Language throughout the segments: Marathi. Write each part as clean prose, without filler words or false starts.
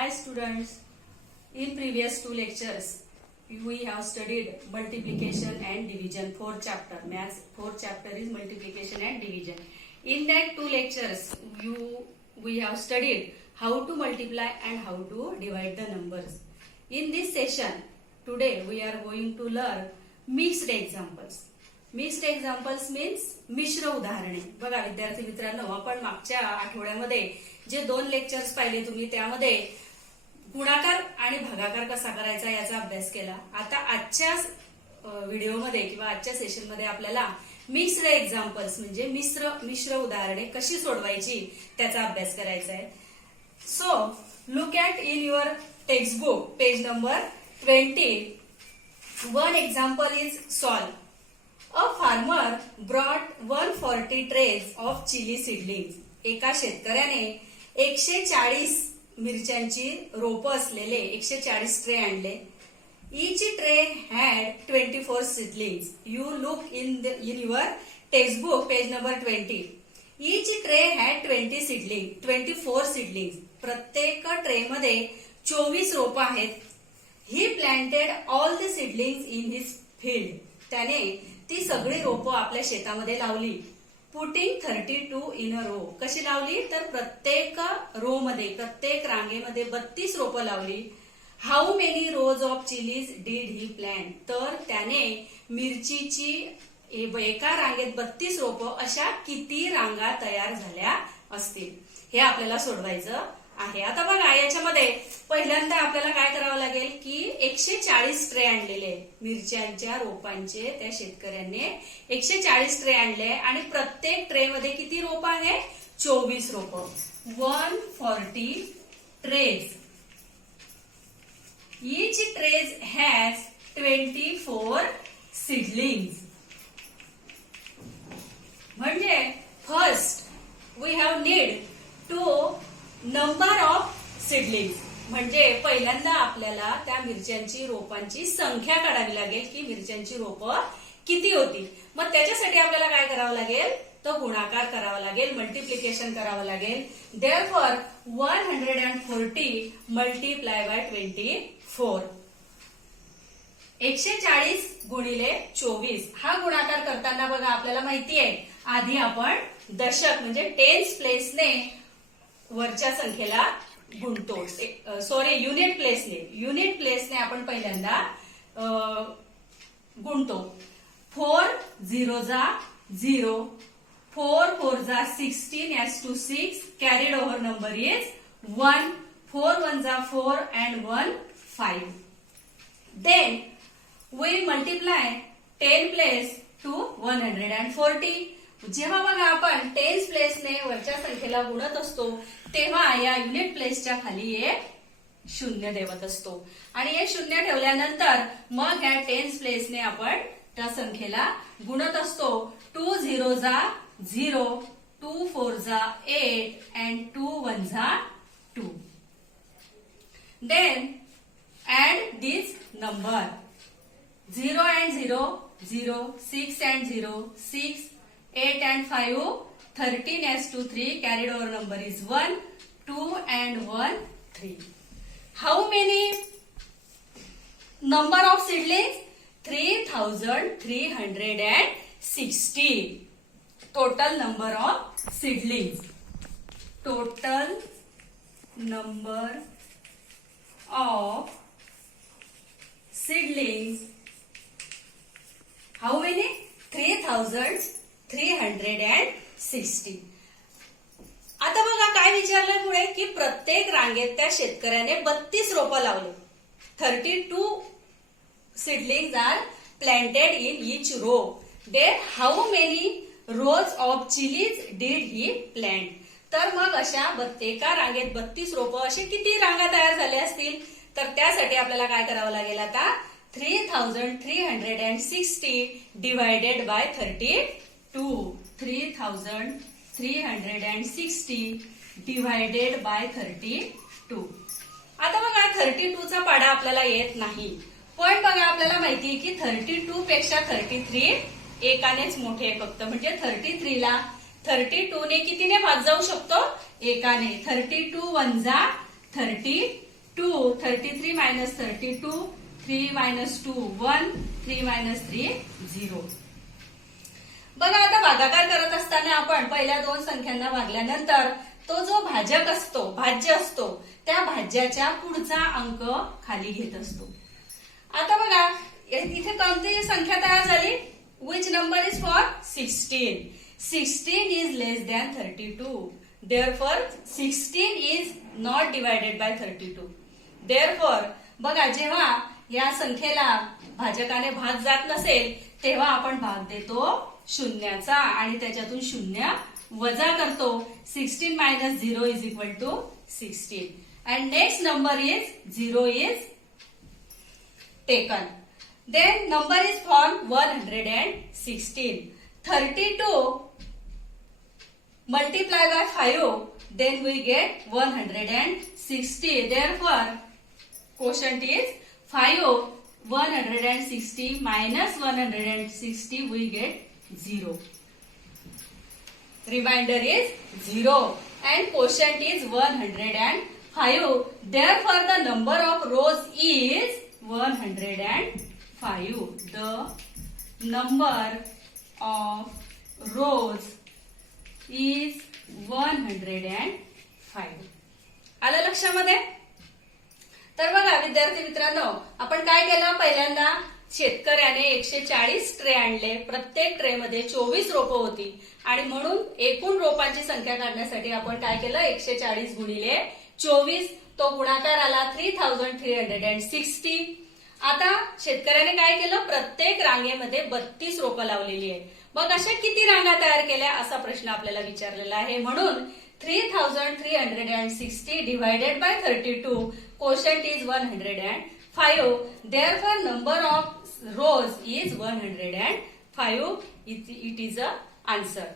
Hi students, in previous two lectures we have studied multiplication and division, fourth chapter. Maths fourth chapter is multiplication and division. In that two lectures we have studied how to multiply and how to divide the numbers. In this session today we are going to learn mixed examples. Mixed examples means मिश्र उदाहरणे. बघा विद्यार्थी मित्रांनो, आपण मागच्या आठवड्यामध्ये जे दोन लेक्चर्स पाहिले तुम्ही त्यामध्ये गुणाकार आणि भागाकार कसा करायचा याचा अभ्यास केला. आता आजच्या व्हिडिओमध्ये किंवा आजच्या सेशनमध्ये आपल्याला मिक्स्ड एक्झाम्पल्स म्हणजे मिश्र उदाहरणे कशी सोडवायची त्याचा अभ्यास करायचा आहे. So look at in your textbook page number 20. One example is solve. A farmer brought 140 trays of chili seedlings. एका शेतकऱ्याने 140 मिरच्यांची रोपं असलेले 140 ट्रे आणले. Each tray had 24 seedlings. You look in your textbook page number 20. Each tray had 24 seedlings. प्रत्येक ट्रे मध्ये 24 रोपं आहेत. He planted all the seedlings in his field. त्याने ती सगळी रोपं आपल्या शेतामध्ये लावली. Putting 32 in a row. कशी लावली तर प्रत्येक रो मध्ये प्रत्येक रांगेमध्ये 32 रोपं लावली. How many rows of chillies did he plan. तर त्याने मिरचीची एका रांगेत 32 रोपं अशा किती रांगा तयार झाल्या असतील हे आपल्याला सोडवायचं आहे. आता बघा याच्यामध्ये पहिल्यांदा आपल्याला काय करावं लागेल की 140 ट्रे आणलेले मिरच्यांच्या रोपांचे त्या शेतकऱ्यांनी 140 ट्रे आणले आणि प्रत्येक ट्रे मध्ये किती रोप आहे 24 रोपं. 140 trays. Each trays has 24 seedlings. म्हणजे first we have need to number of seedlings. म्हणजे पहिल्यांदा आपल्याला त्या मिरच्यांची रोपांची संख्या काढावी लागेल की मिरच्यांची रोपं किती होती. मग त्याच्यासाठी आपल्याला काय करावं लागेल तर गुणाकार करावा लागेल, मल्टिप्लिकेशन करावं लागेल. Therefore 140 multiply by 24. 140 गुणिले 24 हा गुणाकार करताना बघा आपल्याला माहिती आहे आधी आपण दशक म्हणजे टेन्स प्लेसने वरच्या संख्येला गुणतो. युनिट प्लेसने आपण पहिल्यांदा गुणतो. 4 0 जा 0, 4 4 जा 16 as to 6 carried over number is 1, 4 1 जा 4 and 1 5. Then we multiply 10 place to 140. जेव्हा बघा आपण टेन्स प्लेसने वरच्या संख्येला गुणत असतो तेव्हा या युनिट प्लेसच्या खाली एक शून्य ठेवत असतो आणि हे शून्य ठेवल्यानंतर मग या टेन्स प्लेसने आपण त्या संख्येला गुणत असतो. 2 0 जा 0, 2 4 जा 8 and 2 1 जा 2. Then add this number. 0 and 0 0, 6 and 0 6, 8 and 5 13 as to 3 carried over number is 1, 2 and 1 3. How many number of seedlings? 3360. Total number of seedlings. Total number of seedlings. How many? 3360. आता बघा काय विचारलंय पुढे की प्रत्येक रांगेत त्या शेतकऱ्याने 32 रोपं लावली. 32 seedlings are planted in each row. Then how many rows of chillies did he plant. तर मग अशा एका रांगेत 32 रोपं असे किती रांगा तयार झाल्या असतील तर त्यासाठी आपल्याला काय करावं लागेल आता 3360 डिवायडेड बाय 32. 3360 divided by 32. आता बघा 32 चा पाडा आपल्याला येत नाही पण बघा आपल्याला माहितीये की 32 पेक्षा 33 एकानेच मोठे आहे फक्त. म्हणजे 33 ला 32 ने कितीने भाग जाऊ शकतो एकाने. 32 1 जा 32 2, 33 minus 32, 3 minus 2, 1, 3 minus 3, 0. बघा आता भागाकार करत असताना आपण पहिल्या दोन संख्यांना भागल्यानंतर तो जो भाजक असतो, भाज्य असतो, त्या भाज्याच्या पुढचा अंक खाली घेत असतो. आता बघा इथे कोणती संख्या तयार झाली? Which number is for 16? 16 is less than 32. Therefore 16 is not divided by 32. Therefore बघा जेव्हा या संख्येला भाजकाने भाग जात नसेल तेव्हा आपण भाग देतो शून्याचा आणि त्याच्यातून शून्य वजा करतो. 16 minus 0 is equal to 16. And next number is 0 is taken. Then number is formed 116. 32 multiply by 5, then we get 160. Therefore, quotient is 5. 160 minus 160, we get 0. Remainder is 0. And quotient is 105. Therefore, the number of rows is 105. The number of rows is 105. आलं लक्षामध्ये? तर बघा विद्यार्थी मित्रांनो, आपण काय केलं? पहिल्यांदा शेतकऱ्याने 140 ट्रे आणले. प्रत्येक ट्रे मध्ये 24 रोपं होती आणि म्हणून एकूण रोपांची संख्या काढण्यासाठी आपण काय केलं? 140 गुणिले 24 तो गुणाकार आला 3360. आता शेतकऱ्याने काय केलं? प्रत्येक रांगेमध्ये 32 रोपं लावलेली आहे. मग अशा किती रांगा तयार केल्या असा प्रश्न आपल्याला विचारलेला आहे. म्हणून 3360 divided by 32, quotient is 105. Therefore number of rows is 105. It is a answer.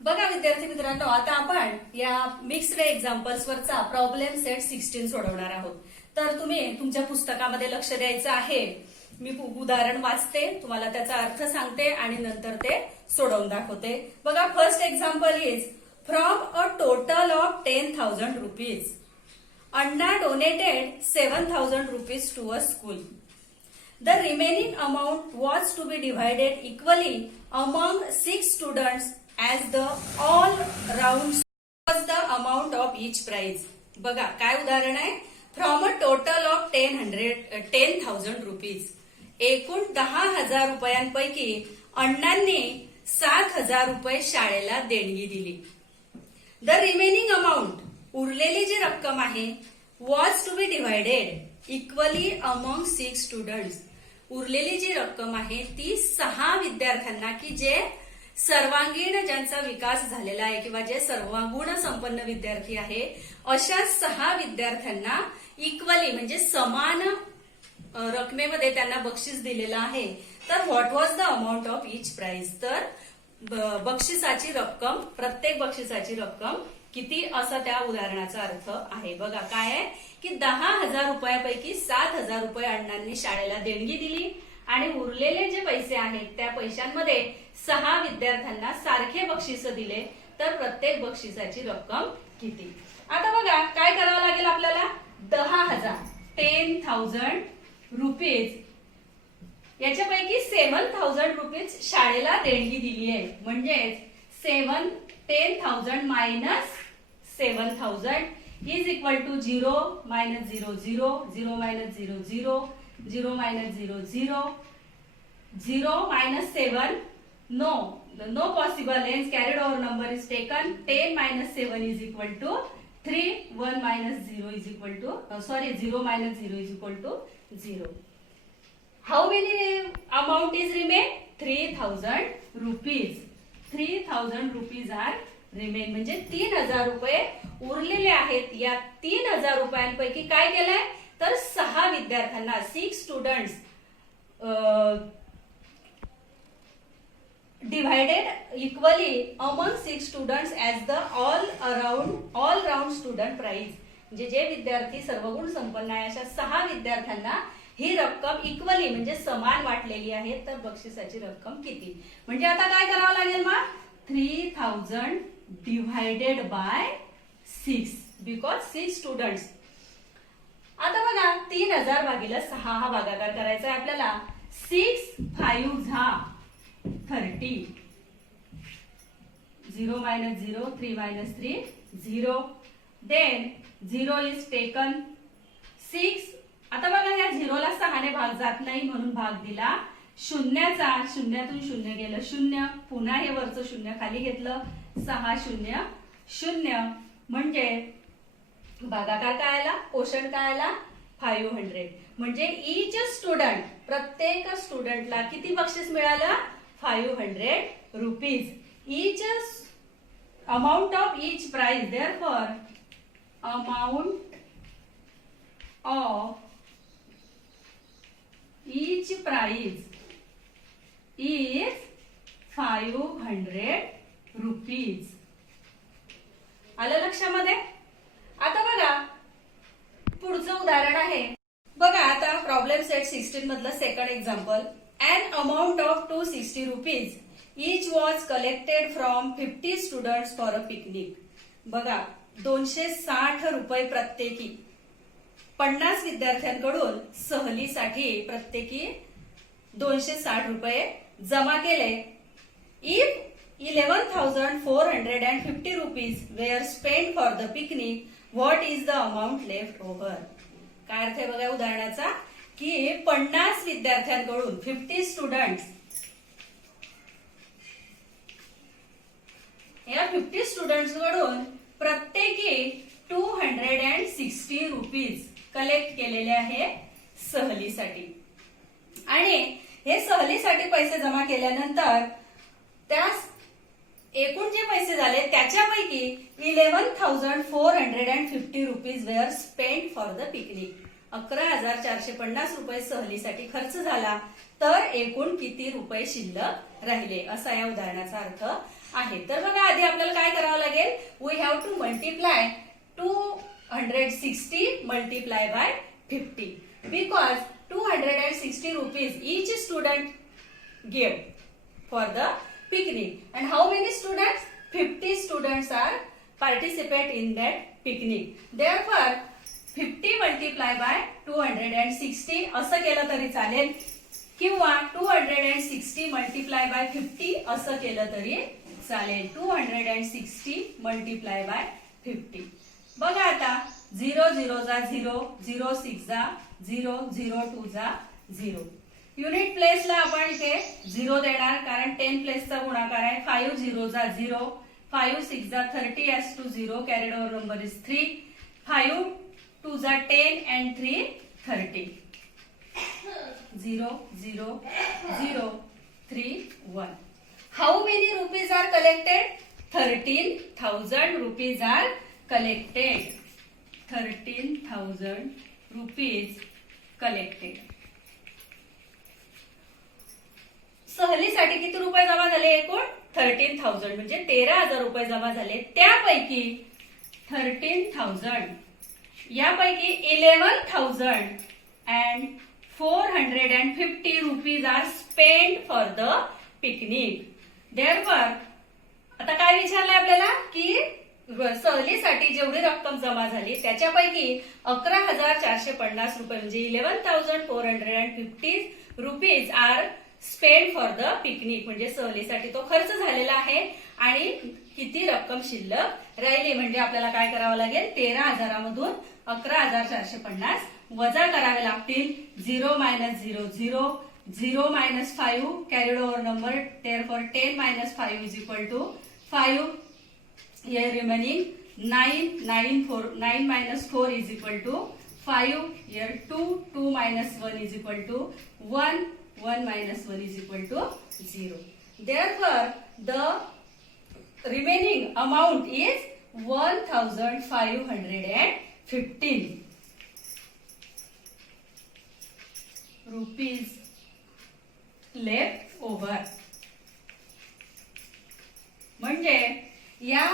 बघा विद्यार्थी मित्रांनो, आता आपण या मिक्स्ड एक्झाम्पल्स वरचा प्रॉब्लेम सेट 16 सोडवणार आहोत. तर तुम्ही तुमच्या पुस्तकामध्ये लक्ष द्यायचं आहे. मी उदाहरण वाचते, तुम्हाला त्याचा अर्थ सांगते आणि नंतर ते सोडवून दाखवते. बघा first example is from a total of 10,000 rupees Anna donated 7,000 rupees to a school. The remaining amount was to be divided equally among 6 students as the all round was the amount of each prize. बघा काय उदाहरण आहे? From a total of 10,000 rupees. एकूण 10,000 रुपयांपैकी अण्णांनी 7,000 रुपये शाळेला देणगी दिली. द रिमेनिंग अमाऊंट उरलेली जी रक्कम आहे was to be divided equally among 6 students. उरलेली जी रक्कम आहे ती 6 विद्यार्थ्यांना की जे सर्वांगीण ज्यांचा विकास झालेला आहे किंवा जे सर्वगुण संपन्न विद्यार्थी आहे अशा 6 विद्यार्थ्यांना इक्वली म्हणजे समान रकमेमध्ये त्यांना बक्षीस दिलेलं आहे. तर what was the amount of each prize. तर बक्षिसाची रक्कम, प्रत्येक बक्षिसाची रक्कम किती असा त्या उदाहरणाचा अर्थ आहे. बघा काय आहे की 10,000 रुपयापैकी 7,000 रुपये अण्णांनी शाळेला देणगी दिली आणि उरलेले जे पैसे आहेत त्या पैशांमध्ये 6 विद्यार्थ्यांना सारखे बक्षीस दिले. तर प्रत्येक बक्षिसाची रक्कम किती. आता बघा काय करावं लागेल आपल्याला? 10,000 रुपीज याच्यापैकी 7,000 रुपीज शाळेला देणगी दिली आहे. म्हणजेच 10,000 minus 7,000 is equal to 0 minus 0 0 0 minus 0 0 0 minus 0 0 0 minus 7 no possible hence carried over number is taken. 10 minus 7 is equal to 3. 1 minus 0 is equal to 0 minus 0 is equal to 0. How many amount is remain? 3,000 rupees. 3,000 rupees are remain. म्हणजे 3,000 रुपये उरलेले आहेत. या 3,000 रुपयांपैकी काय केलंय तर 6 विद्यार्थ्यांना 6 students divided equally among 6 students as the all round student prize. म्हणजे जे विद्यार्थी सर्वगुण संपन्न आहे अशा 6 विद्यार्थ्यांना ही रक्कम इक्वली म्हणजे समान वाटलेली आहे. तर बक्षिसाची रक्कम किती. म्हणजे आता काय करावं लागेल मग? 3,000 डिवायडेड बाय 6. Because 6 students. आता बघा 3000 भागिले 6 हा भागाकार करायचा आहे आपल्याला. 6 5 झा 30. 0 minus 0, 3 minus 3, 0. Then 0 is taken. 6. आता बघा या 0 ला 6 ने भाग जात नाही म्हणून भाग दिला शून्याचा. शून्यातून शून्य गेलं 0. पुन्हा हे वरचं शून्य खाली घेतलं. 6 0 0 म्हणजे भागाकार काय आला, पोषण काय आला 500. म्हणजे इच स्टुडंट, प्रत्येक स्टुडंटला किती बक्षीस मिळालं 500 rupees. Each amount of each prize, therefore amount of each prize is 500 rupees. आलं लक्षामध्ये. आता बघा पुढचं उदाहरण आहे. बघा आता प्रॉब्लेम सेट 16 मधलं second example. An amount of 260 rupees each was collected from 50 students for a picnic. बघा 260 रुपये प्रत्येकी 50 विद्यार्थ्यांकडून सहलीसाठी प्रत्येकी 260 रुपये जमा केले. If 11,450 rupees were spent for the picnic, what is the amount left over? काय अर्थ आहे बघा उदाहरणाचा की 50 विद्यार्थ्यांकडून 50 स्टुडंट्स, या 50 स्टुडंट्स कडून प्रत्येकी 260 रुपीज कलेक्ट केलेले आहे सहलीसाठी. आणि हे सहलीसाठी पैसे जमा केल्यानंतर त्या एकूण जे पैसे झाले त्याच्यापैकी 11,450 rupees were spent for the picnic. 11,450 रुपये सहलीसाठी खर्च झाला. तर एकूण किती रुपये शिल्लक राहिले असा या उदाहरणाचा अर्थ आहे. तर बघा आधी आपल्याला काय करावं लागेल, we have to multiply 260 multiply by 50 because 260 rupees each student gave for the picnic. And how many students? 50 students are participate in that picnic. Therefore 50 multiply by 260 असं केलं तरी चालेल किंवा 260 multiply by 50 असं केलं तरी चालेल. 260 multiply by 50. बघा आता 0 0 जा 0, 0 6 जा 0, 0 2 जा 0. युनिट प्लेसला आपण इथे 0 देणार कारण 10 प्लेसचा गुणाकार आहे. 5 0 जा 0, 5 6 जा 30 as to 0, carried over number is 3. 5 2 जा 10 and 3 30. 0 0 0 3 1. How many rupees are collected? 13,000 rupees are collected. 13,000 rupees collected. सहलीसाठी किती रुपये जमा झाले एकूण 13,000 म्हणजे 13,000 रुपये जमा झाले. त्यापैकी 13,000 यापैकी 11,450 rupees are spend for the picnic. Therefore आता काय विचारलंय आपल्याला की सहलीसाठी जेवढी रक्कम जमा झाली त्याच्यापैकी 11,450 रुपये म्हणजे 11,450 rupees are spend for the picnic म्हणजे सहलीसाठी तो खर्च झालेला आहे. आणि किती रक्कम शिल्लक राहिली म्हणजे आपल्याला काय करावं लागेल, 13,000 मधून 11,450 वजा करावे लागतील. 0 minus 0 0, 0 minus 5 carried over number, therefore 10 minus 5 is equal to 5. Here remaining 9, 9 minus 4 is equal to 5. Here 2, 2 minus 1 is equal to 1, 1 minus 1 is equal to 0. Therefore the remaining amount is 1,515 rupees left over. म्हणजे या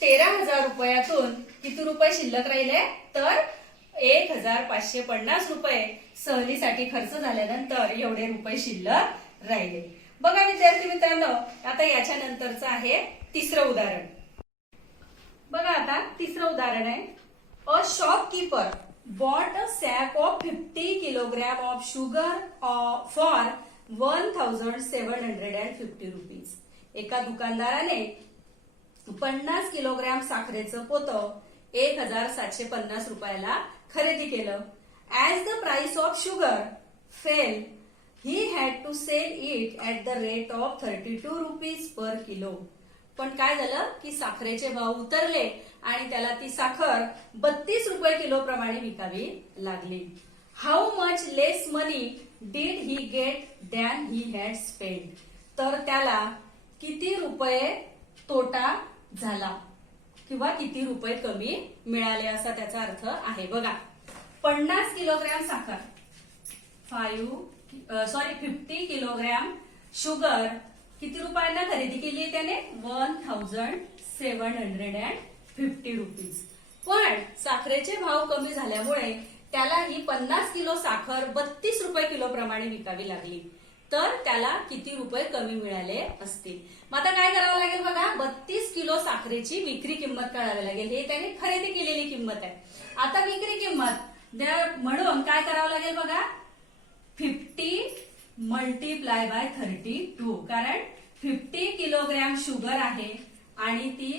13,000 रुपयातून किती रुपये शिल्लक राहिले तर 1,550 रुपये सहलीसाठी खर्च झाल्यानंतर एवढे रुपये शिल्लक राहिले. बघा विद्यार्थी मित्रांनो आता याच्या नंतरचं आहे तिसरं उदाहरण. बघा आता तिसरं उदाहरण आहे. A shopkeeper bought a sack of 50 kilogram of sugar for 1,750 rupees. एका दुकानदाराने 50 किलोग्रॅम साखरेचं पोतं 1,750 रुपयाला खरेदी केलं. As the price of sugar fell, he had to sell it at the rate of 32 rupees per kilo. पण काय झालं की साखरेचे भाव उतरले आणि त्याला ती साखर 32 रुपये किलो प्रमाणे विकावी लागली. How much less money did he get than he had spend. तर त्याला किती रुपये तोटा झाला किंवा किती रुपये कमी मिळाले असा त्याचा अर्थ आहे. बघा 50 किलोग्रॅम साखर 50 किलोग्रॅम शुगर किती रुपयांना खरेदी केली त्याने 1,750 रुपीज. पण साखरेचे भाव कमी झाल्यामुळे त्याला ही 50 किलो साखर 32 रुपये किलो प्रमाणे विकावी लागली. तर त्याला किती रुपये कमी मिळाले असतील. मग आता काय करावं लागेल बघा 32 किलो साखरेची विक्री किंमत काढावी लागेल. हे त्याने खरेदी केलेली किंमत आहे. आता विक्री किंमत म्हणून काय करावं लागेल बघा 50 मल्टिप्लाय बाय 32. कारण 50 किलोग्रॅम शुगर आहे आणि ती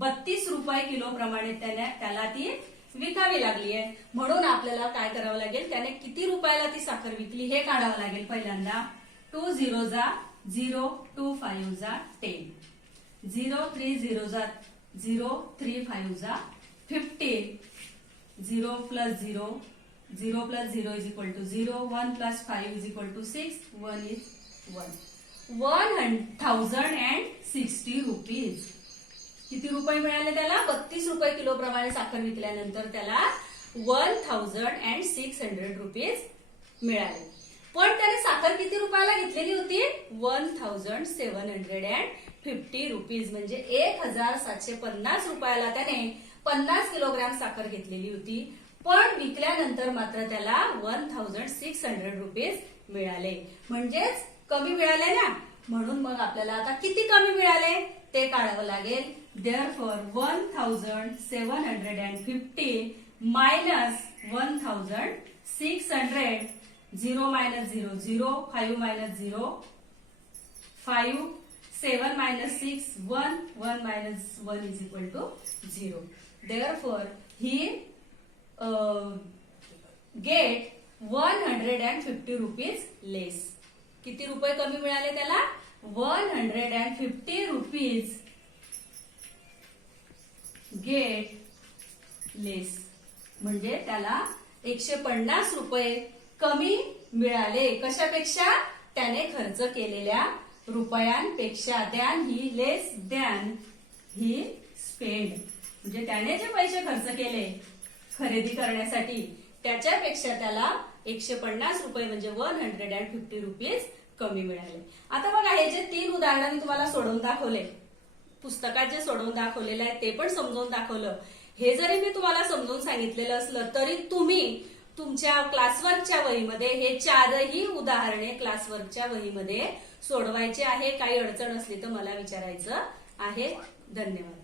32 रुपये किलो प्रमाणे त्याला ती विकावी लागली आहे. म्हणून आपल्याला काय करावं लागेल त्याने किती रुपयाला ती साखर विकली हे काढावं लागेल. पहिल्यांदा 2 0 जा 0, 2 5 जा 10, 0 3 0 जा 0, 3 5 जा 15, 0 plus 0, 0 plus 0 is equal to 0, 1 plus 5 is equal to 6, 1 is 1. 1,060 rupees. किती रुपये मिळाले त्याला 32 रुपये किलो प्रमाणे साखर विकल्यानंतर त्याला 1,600 रुपीज मिळाले. पण त्याने साखर किती रुपयाला घेतलेली होती 1,750 रुपीज. म्हणजे 1,750 रुपयाला त्याने 50 किलोग्रॅम साखर घेतलेली होती. पण विकल्यानंतर मात्र त्याला 1,600 रुपीज मिळाले. म्हणजेच कमी मिळाले ना. म्हणून मग आपल्याला आता किती कमी मिळाले ते काढावं लागेल. Therefore 1,750 minus 1,600, 0 minus 0 0, 5 minus 0 5, 7 minus 6 1, 1 minus 1 is equal to 0. Therefore he get 150 rupees less. किती रुपये कमी मिळाले त्याला 150 रुपीज गेट लेस. म्हणजे त्याला 150 रुपये कमी मिळाले. कशापेक्षा त्याने खर्च केलेल्या रुपयांपेक्षा. दॅन ही लेस दॅन ही स्पेंड. म्हणजे त्याने जे पैसे खर्च केले खरेदी करण्यासाठी त्याच्यापेक्षा त्याला 150 रुपये म्हणजे 150 रुपीज कमी मिळाले. आता बघा हे जे 3 उदाहरणं मी तुम्हाला सोडवून दाखवले पुस्तकात जे सोडवून दाखवलेलं आहे ते पण समजावून दाखवलं. हे जरी मी तुम्हाला समजावून सांगितलेलं असलं तरी तुम्ही तुमच्या क्लासवर्कच्या वहीमध्ये हे 4ही उदाहरणे क्लासवर्कच्या वहीमध्ये सोडवायचे आहे. काही अडचण असली तर मला विचारायचं आहे. धन्यवाद.